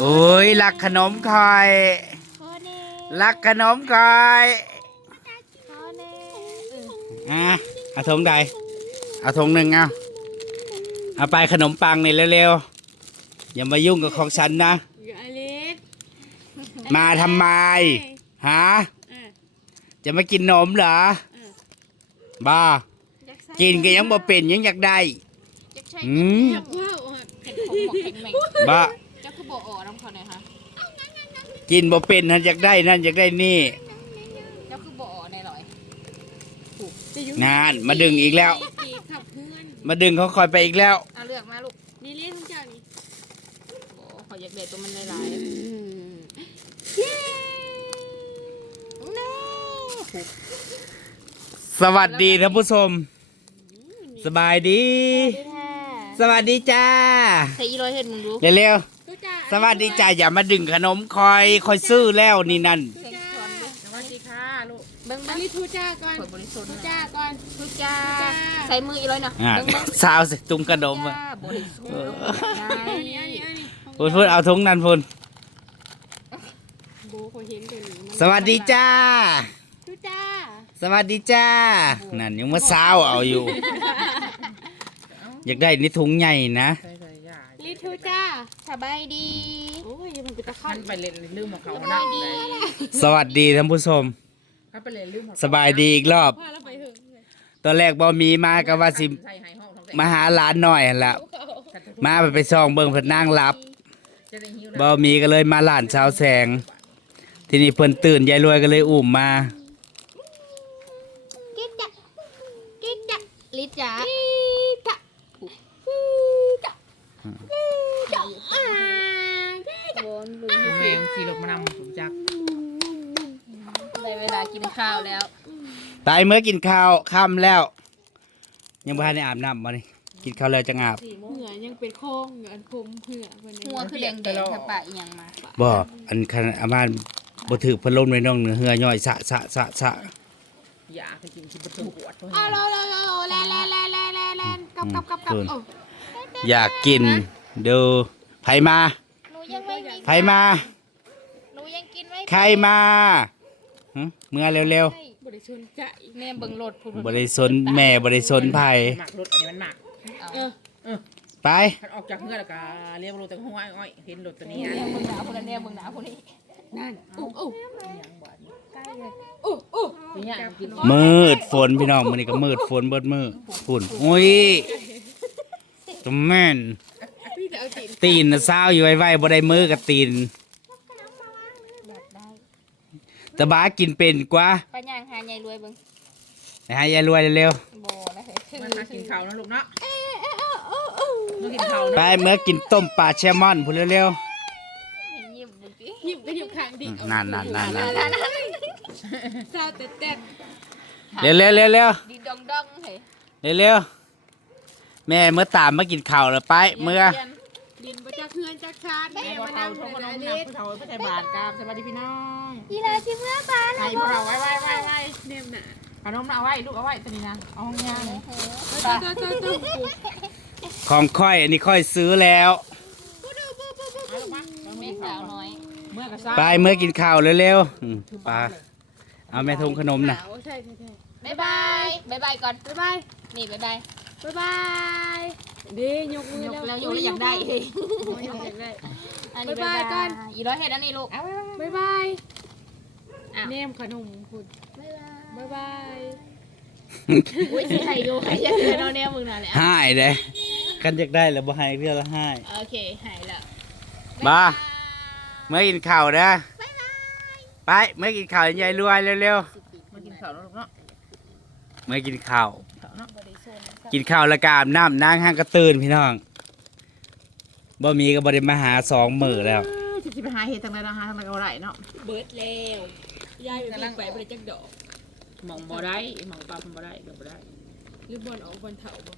โอ้ยรักขนมคอยขอเน่รักขนมคอยขอเน่เอออะเอาถุงใดเอาถุงหนึ่งเอาเอาไปขนมปังนี่เร็วๆอย่ามายุ่งกับของฉันนะอยู่อลิสมาทำไมฮะเออจะมากินนมเหรอเออบ้าอยากใส่กินก็ยังบ่เป็นยังอยากได้จะใช่อืมอยา กว่าวอะเห็นผมบอกแข็งแม่งบ้าเจ้าคือบอกอ๋อน้ำเขาหน่อยค่ะกินบ่เป็นนั่นอยากได้นั่นอยากได้นี่เจ้าคือบอกอ๋อในหน่อยจะอยู่งานมาดึงอีกแล้วกี่ขับเพื่อนมาดึงเขาคอยไปอีกแล้ว เอาเลือกมาลูกนี่เรียกทุกอย่างนี่โอ้ขออยากเด็ดตัวมันหลายเย้ๆน้สวัสดีท่านผู้ชม สบายดี สวัสดีจ้า ใส่อีร้อยเห็ดมึงดู เร็วทุกจ้าๆ สวัสดีจ้าอย่ามาดึงขนมคอยคอยซื้อแล้วนี่นั่นเซ็งชอนด้วยสวัสดีค่ะลูกเบิ้งอเบิ้งลิสทุกจ้าก่อนขอบริสุทธิ์ทุกนะจ้าก่อนทุกจ้าจ้าใส่มืออีร้อยเนาะอ่าเบิ้งเบิ้งสาวสิตุ้มขนมจ้าอะบริสุทธิ์อันนี้อันนี้อันนี้พูดพูดเอาถุงนั่นพูดโบเขาเห็นตัวนี้มันสวัสดีจ้าทุกจ้าสวัสดีจ้า นั่นยังมาสาวเอาอยู่ อยากได้นี่ถุงใหญ่นะใช่ใช่ยา ลิสทุกจ้าสบายดีโอ้ยมันเป็นตะมัขั้นนไปเล่นลืมของเขาสนะบายดีสวัสดีท่านผู้ชม เขาไปเล่นลืมของสบายดีอีกรอบ พาเราไปเถอะตอนแรกบ่มีมาก็ว่าสิใส่ให้ห้องท้องมาหาหลานหน่อยหั่นละมาไปไปซองเบิ่งเพิ่นนั่งหลับจะได้หิวบ่มีก็เลยมาหลานเช้าแสง ทีนี้เพิ่นตื่นยายรวยก็เลยอุ้มมา กิ๊กจักกิ๊กจักลิจ้าจ้า โดนลุงเฟรมขี่รถมานำผมจักได้เวลากินข้าวแล้วตายเมื่อกินข้าวค่ำแล้ว ยังบ่ทันได้อาบน้ำบ่นี่กินข้าวแล้วจังอาบเหงื่อยังเป็นโค้งเหงื่อผมเหื่อวันนี้หัวคือแดงแดงๆถ้าปะอีหยังมาบ่อันคันอามาบ่ถือพัดลมในน้องเนื้อเหือย่อยสะสะสะสะยาไปกินกินประตูปวดเอาโลโลโลแลนแลนแลนแลนแลนแลนกับกับกับกับโอ้อยากกิน ดูไผมาหนูยังไม่มีไผมา หนูยังกินไม่ใครมาหึเมื่อเร็วบริสุทธิ์ใจแม่เบิ่งรถพูดๆบ่ได้สนแม่บ่ได้สนไผหมักรถอันนี้มันหมักเออไปมันออกจากเงื่อนแล้วก็เรียกรถแต่หัวอ้อยเห็นรถตัวนี้แม่เบิ่งหนาคนละแน่เบิ่งหนาคนนี้นั่นโอ้โอ้ใกล้เลยโอ้โอ้นี่กินมืดฝนพี่น้องมื้อนี้ก็มืดฝนเบิดมือฝุ่นโอ้ยตัวแม่นพี่จะเอาจีน ตีนน่ะซาวอยู่ไว้ๆบ่ได้มือกับตีนอยากได้ตะบากินเป็นกว่าไปย่างหาใหญ่รวยเบิ่งไปหายายรวยเร็วบ่นะเฮ้ยชื่อมันมากินข้าวนะลูกเนาะโอ้โอ้มากินข้าวๆไปนะเมื่อกินต้มปลาแซลมอนพูดเร็วยิ้มเบิ่งสิหยิบก็หยิบขางดิๆนั่นๆๆซาแต่แต่ๆเร็วๆเร็วดีดองดองเฮ้ยๆเร็วๆแม่เมื่อตามมากินข้าวแล้วไปเมื่อ ดินประจักเฮือนจักชาติแม่แม่มามานั่นั่งงเป็เขานก็อน้องลินักสเขาไปใส่บาทกับสวัสดีพี่น้องอีลาสิเมื่อปานให้พวกเราไว้ไว้ไว้ไว้เนมน่ะขนมเอาไว้ลูกเอาไว้ตัวนี้นะเอาห้องย่างตัวตัวตัวตัวของค่อยอันนี้ค่อยซื้อแล้วเอาลูกมาแม่สาวน้อยเมื่อกระซ่าไปเมื่อกินข้าวเร็วๆอืมปลาเอาแม่ทงขนมนะใช่ใช่ใช่บ๊ายบายบ๊ายบายก่อนบ๊ายบายนี่บ๊ายบาย บ๊ายบายเด้ยกมือยกแล้วยกแล้วอยากได้เฮ้ยยกอยากได้ อันนี้บ๊ายบายก่อน อีร้อยเฮ็ดอันนี้ลูกเอาไว้บ๊ายบายอ้าวเนมขนมคุณบ๊ายบายอุ้ยสิให้ดูให้ยังเงินเอาแนวมึงนั่นแหละหายเด้กันอยากได้แล้วบ่ให้เรื่องละหายโอเคหายแล้วบ้าเมื่อกินข้าวนะไปเมื่อกินข้าวยายรวยเร็วมากินข้าวแล้วลูกเนาะๆเมื่อกินข้าว ข้าวเนาะกินข้าวแล้วกอาบน้ำนางห้างกระตื่นพี่น้องบ่มีก็บ่ได้มาหาสองมื้อแล้วจะไปหาเห็ดทางไหนเราหาทางไหนก็ได้เนาะเบิร์ดแล้วยายไปวิ่งไปบริจักดอกมองบ่ได้มองปั๊บบ่ได้เดี๋ยวบ่ได้หรือบอลออกบอลเถาบ่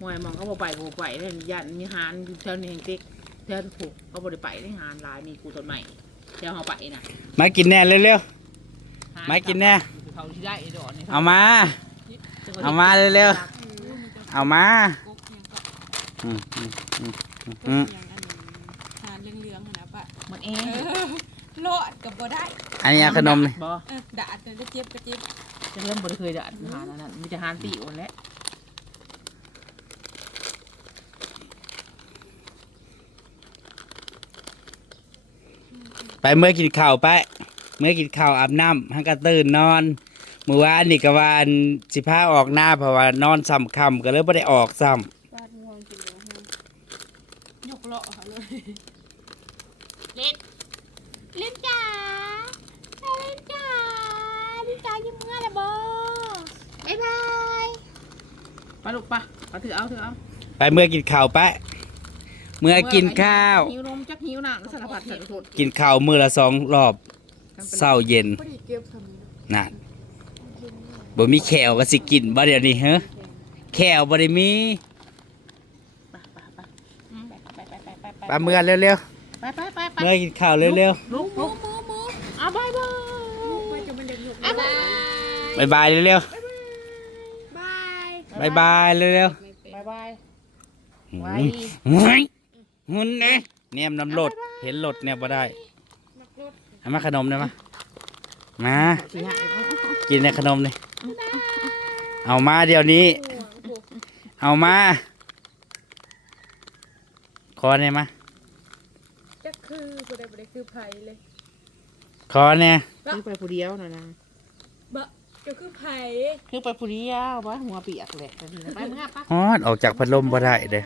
หวยมองเขาบ่ไปบ่ไปเลยยันมีหานอยู่แถวนี้แห่งติ๊กแถวผูกเขาบ่ได้ไปได้หานหลายมีกูต้นใหม่แถวเฮาไปน่ะมากินแน่เร็วหมากินแน่เขาที่ได้ไอ้ดอกนี่ๆเอามา เอามาเร็วๆเอามากกยังก็อืมอืมอืมกอืมกยังอันทานเหลืองๆหั่นนะปะมันเอเองอโลดกับบ่ได้ อันนี้เอาขนมนี่บ่เออดาดก็เจ็บก็เจ็บจะเริ่มบ่ได้เคยด่าอาหารอันนั้นมีแต่อาหารตีโอนแหล้วไปเมื่อกินข้าวไป เมื่อกินข้าวอาบน้ำหังก็ตื่นนอน เมื่อวานนี่ก็วาอันสิพาออกหน้าเพราะว่านอนซ้ำคำก็เลยไม่ได้ออกซ้บาดง่วงกินแล้วฮะยกเลาะเขาเลยเล่นเล่นจ๋าเล่นจ๋าเล่นจ๋ายิ้มเมื่อละบ่บ๊ายบายไปลูกปะเอาถือเอาถือเอาำไปเมื่อกินข้าวไปเมื่อกินข้าว หิวนมจักหิวน้ำสารพัดสารพัดกินข้าวมื้อละสองรอบเช้าเย็นพอดีเก็บทำนี้นั่น บ่มีแขวก็สิกินบ่เดี๋ยวนี้เฮ้แขวบ่ได้มีไปไปไปไปไปไปเมื่อเร็วไปไปไปๆไปเมื่อกินข้าวเร็วลุกหมูลุกหมูหมูเอาบายบายไปจะมันเด็กหนุกบ๊ายบายๆบ๊ายบายเร็วบายๆบ๊ายบายเร็วบายบายๆไว้เฮ้ยหุ่นเด้แนมน้ำรถเห็นรถเนี่ยบ่ได้นักรถเอามาขนมได้มามาสิหายเอากินในขนมนี่ เอามาเดี๋ยวนี้ เอามา ขอเนี่ยมาจะคือบ่ได้บ่ได้คือไผเลยขอเนี่ยคือไปผู้เดียวนะนะบะจะคือไผคือไปผู้เดียววะหัวเปียกเลยไปเมื่อปะฮอดออกจากพัดลมบ่ได้เด้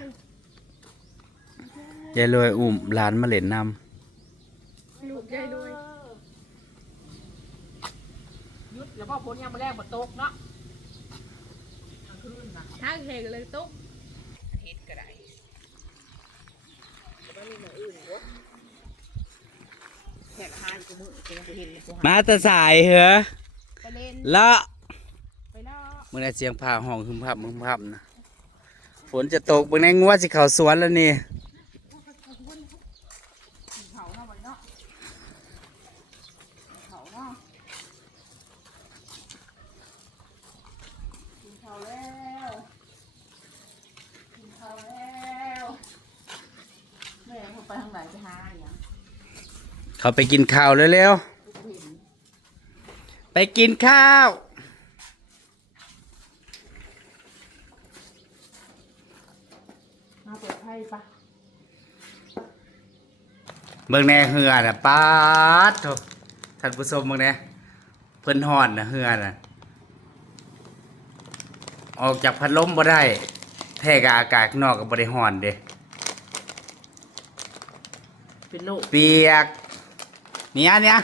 ยายรวยอุ้มหลานมาเล่นนลูกใหญ่ด้วย ยุดแล้วพ่อพ้นยามมาแรกบนโต๊ะเนาะทางเหกเลยตุ๊กเฮ็ดก็ได้แขกอาหารกูมือกูยังไปเห็นเลยกูำมาแตะสายเหรอไปเล่นละไปเนาะเมื่อไเสียงผ่าห้องหึมพับหึมพับนะฝนจะตกเบิ่งในงัวสิเข้าสวนแล้วนี่ เขาเนาะไปเนาะเขาเนาะกินข้าวแล้วกินข้าวแล้วแม่เขาไปทางไหนไปหาอย่าง เขาไปกินข้าวเร็วๆ ไปกินข้าว มาเปิดไพ่ปะเบิ่งแน่เหือน่ะปาดโถท่านผู้ชมเบิ่งแน่เพิ่นฮ้อนน่ะเหือน่ะ ออกจากพัดลมบ่ได้ แท้กับอากาศข้างนอกก็บ่ได้ฮ้อนเด้เป็นโลกเปียก เนี่ยเนี่ย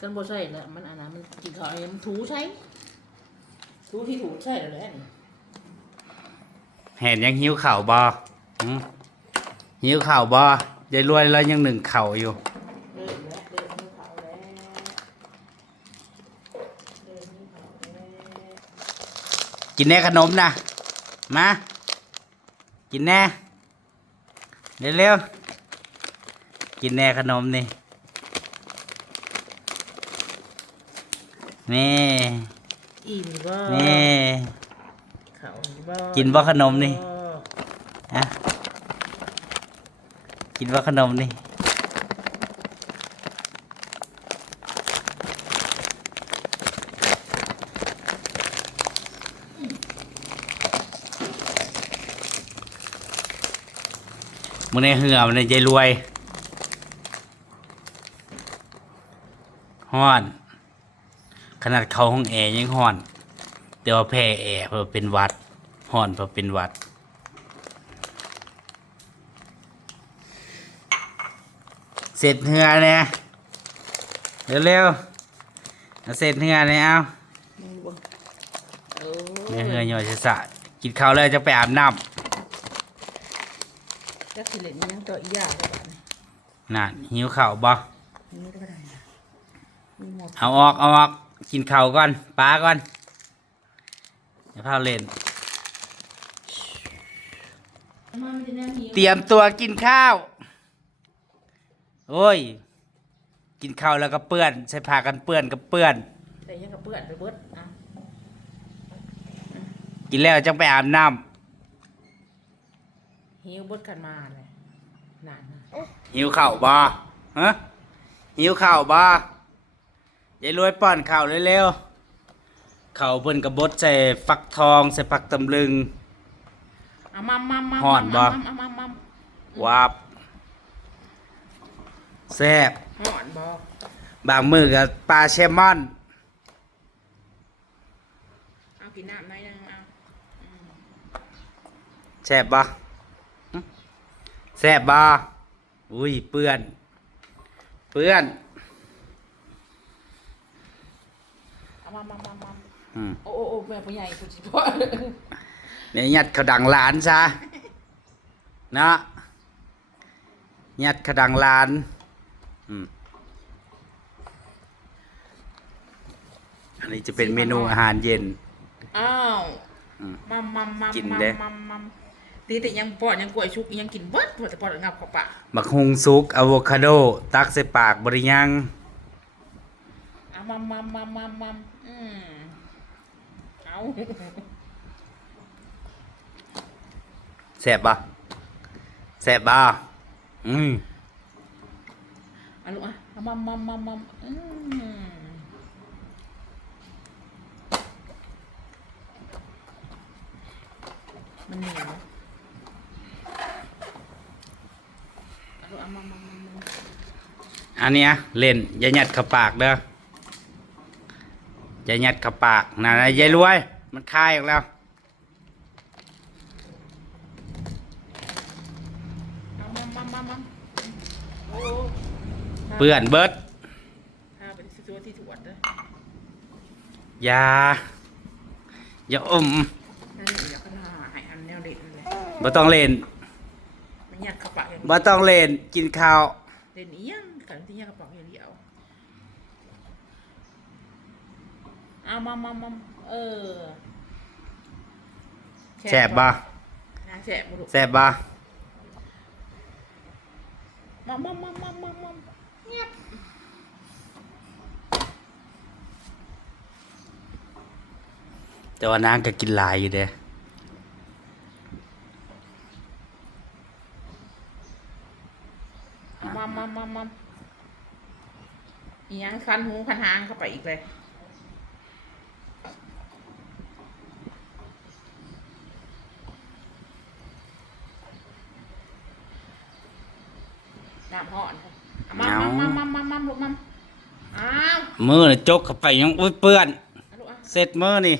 กันบ่ใช่แล้วมันอันนั้นมันกินข้าวอะไรมันถูใช้ถูที่ถูใช่แล้วแหละนี่เห็นยังหิวข้าวบ่หืมหิวข้าวบ่ยายรวยแล้วยังหนึ่งข้าวอยู่ เดินแล้วเดินที่เขาแล้วเดินที่เขาแล้วกินแน่ขนมนะมา กินแน่ เร็วๆ กินแน่ขนมนี่ นี่ อิ่มบ่นี่ เขาบ่กินบ่ขนมนี่อะกินว่าขนมนี่ มันในเหือมันในใจรวยฮ้อน ขนาดเขาห้องแอร์ยังฮ้อน แต่ว่าแพ้แอร์เพราะเป็นหวัดฮ้อนเพราะเป็นหวัด เสร็จเหือเนี่ยเร็วๆเอาเสร็จเหือเนี่ยเอาเออเนื้อเหือหย่อยสะๆกินข้าวแล้วจะไปอาบน้จักสิ เล่นยังตัวอีหยาเลยบัดนี้ำน่ะหิวข้าวบ่นี่ก็ได้นะมีหมดเอาออกเอาออกกินข้าวก่อนปลาก่อนเดี๋ยวพาเล่น มันจะแน่หิวเตรียมตัวกินข้าว โอ้ย กินข้าวแล้วก็เปื้อน ใส่ผ้ากันเปื้อนก็เปื้อน แต่ยังกับเปื้อนไปเบิดอะกินแล้วจังไปอาบน้หิวเบดกันมาเลย นานนะหิวข้าวบ่ฮะหิวข้าวบ่ยายรวยป้อนข้าวเร็วๆข้าวเพิ่นกระบดใส่ฟักทองใส่ผักตำลึงเอามัมมัมมัมฮ้อนบ่มัมมัมมัมมัมวาบแซ่บห่อนบ่บางมือกับปลาแซลมอนเอากินน้ำหน่อยนึงเอาแซ่บบ่หึ แซ่บบ่อุ้ยเปื้อน เปื้อนเอามัมมัมมัมมัมอืมโอ้โอ้โอ้แม่ผู้ใหญ่ผู้ชิพ่อเนี่ยยัดเขาดังหลานซะเนาะยัดเขาดังหลานอืมอันนี้จะเป็นเมนูอาหารเย็น อ้าวอืม มัมมัมมัมกินมัมเด้ มัมมัม ตีแต่ยังปอดยังกล้วยชุกยังกินเบิดแต่ปอดงับเข้าปากบักฮุงซุกอะโวคาโด ตักใส่ปากบริยังเอามัมมัมมัมมัมมัมอืมเอาแซ่บปะแซ่บปะอืมเอาลูกอะเอามัมมัมมัมมัมอืมมันเหนียวเอาลูกเอามัมมัมมัมมัม อันเนี้ยเล่นอย่ายัดเข้าปากเด้ออย่ายัดเข้าปากนั่นนะยายรวย มันคายออกแล้วเอามัมมัมมัมมัมโอ้เปื่อนเบิดพาไปที่ตัวที่ถวดเด้ออย่าอย่าอมนั่นนี่เดี๋ยวก็น่าให้อันแนวเด็ดเลยบ่ต้องเล่นมันยัดกระเป๋าอย่างบ่ต้องเล่นกินข้าวเด่นนี้ยังกันที่ยัดกระเป๋าอย่างเดียว เอามัมมัมมัมเออแซ่บบ่นางแซ่บบุรุษแซ่บบ่มัมมัมมัมมัมมัมมัมเงียบแต่ว่านางก็กินหลายอยู่เด้เอามัมมัมมัมมัมอีหยังคันหูคันหางเข้าไปอีกเลยน้ำห่อนค่ะเอามัมมัมมัมมัมมัมลูกมัมอ้าว มือน่ะจกเข้าไปยังอุ้ยเปื้อน เอาลูกอะเสร็จมือนี่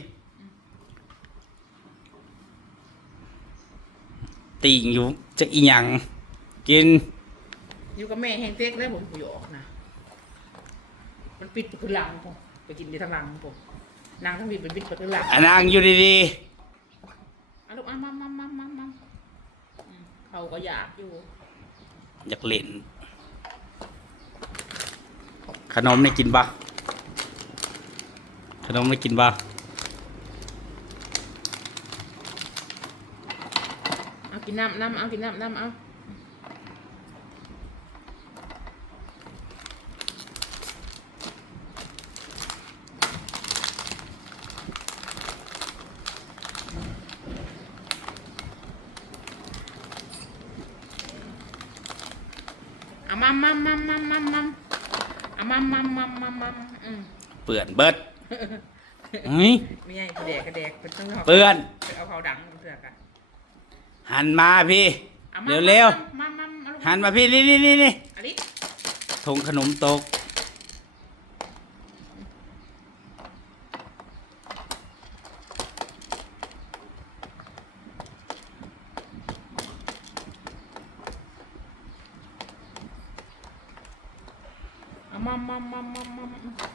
ติ่งอยู่จะอีหยังกิน อยู่กับแม่แห้งเต็กแล้วผมกูออกนะ มันปิดไปคือหลังผมไปกินในทางหลังผมนางทั้งมีเป็นปิดไปคือหลังอันนางอยู่ดีเอาลูกอะมัมมัมมัมมัมมัมอืมเขาก็อยากอยู่ๆ อยากเล่น ขนมได้กินบ่ ขนมได้กินบ่เอากินน้ำน้ำเอากินน้ำน้ำเอาเอามัมมัมมัมมัมมัมมัมเอามัมมัมมัมมัมมัมอืมเปื่อนเบิด เฮ้ยไม่ใช่กระแดกกระแดกเป็นต้องเปื่อนเอาเขาดังเสือกอะหันมาพี่อามาเร็วมามามาๆหันมาพี่นี่นี่นี่นี่อลิถุงขนมตก เอามามามามามามา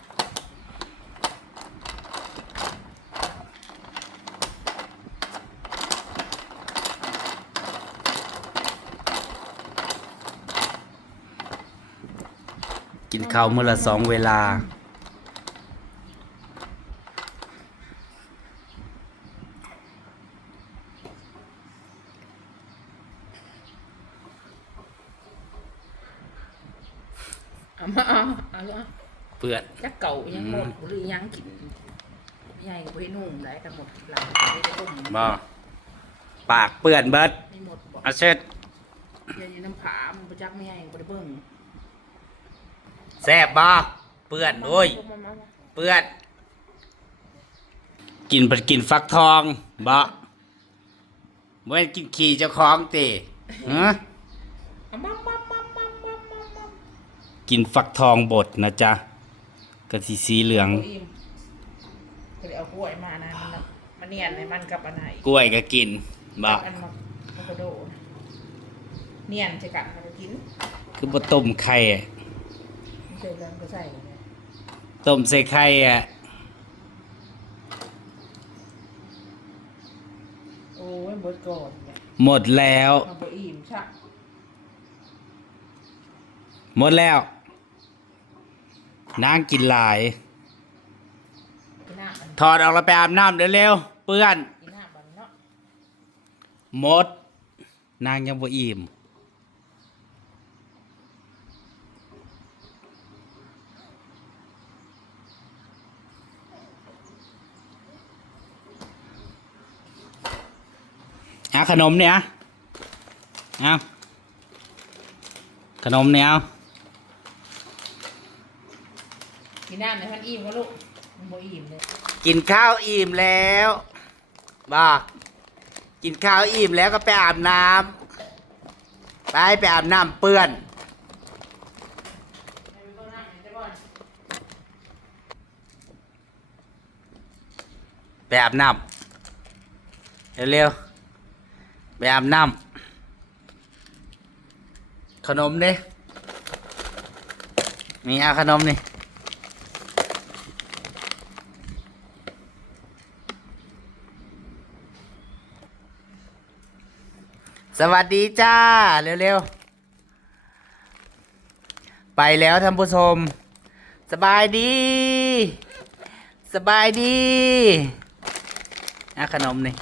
กิน ข้าวมื้อละสองเวลา เอามาเอาเอาลูกเอาเปื่อน จักเก่ายังหมดหรือยังกินใหญ่กว่าให้นุ่มได้แต่หมดหลังไม่ได้ต้มบ่ปากเปื่อนเบิดไม่หมดบ่เอาเช็ด เดี๋ยวอยู่น้ำผามันประจักไม่ให้บ่ได้เบิ่ง แซ่บบ่เปื้อนโอ้ยมามามาเปื้อน กินผัดกินฟักทองบ่เมื่อกินขี่เจ้าของติฮะเอามามามามามามามากินฟักทองบดนะจ๊ะกะสีสีเหลืองเอาอิ่มก็เลยเอากล้วยมานะมันน่ะมันเนียนในมันกับอันไหนกล้วยก็กินบ่ อันมันมันกระโดดเนียนจะกัดมันก็กิน คือบ่ต้มไข่อะ มันเคยแล้วมันก็ใส่เลยต้มใส่ไข่อะโอ้ยเบิดก่อนเนี่ยหมดแล้วมันบ่อิ่มชักหมดแล้ว นางกินหลาย กินหน้ามันถอดออกแล้วไปอาบน้ำเร็วๆเปื้อน กินหน้ามันเนาะ หมด นางยังบ่อิ่ม เอาขนมเนี่ยเอาขนมเนี่ยเอากินหน้าในมันอิ่มก็ลูกมันบ่อิ่มเลยกินข้าวอิ่มแล้วบ้ากินข้าวอิ่มแล้วก็ไปอาบน้ำไปไปอาบน้ำเปื้อน ไปอาบน้ำเร็วๆ ไปอาบน้ำขนมดิมีอาขนมนี่สวัสดีจ้า เร็วๆ ไปแล้วท่านผู้ชม สบายดี สบายดีอะขนมนี่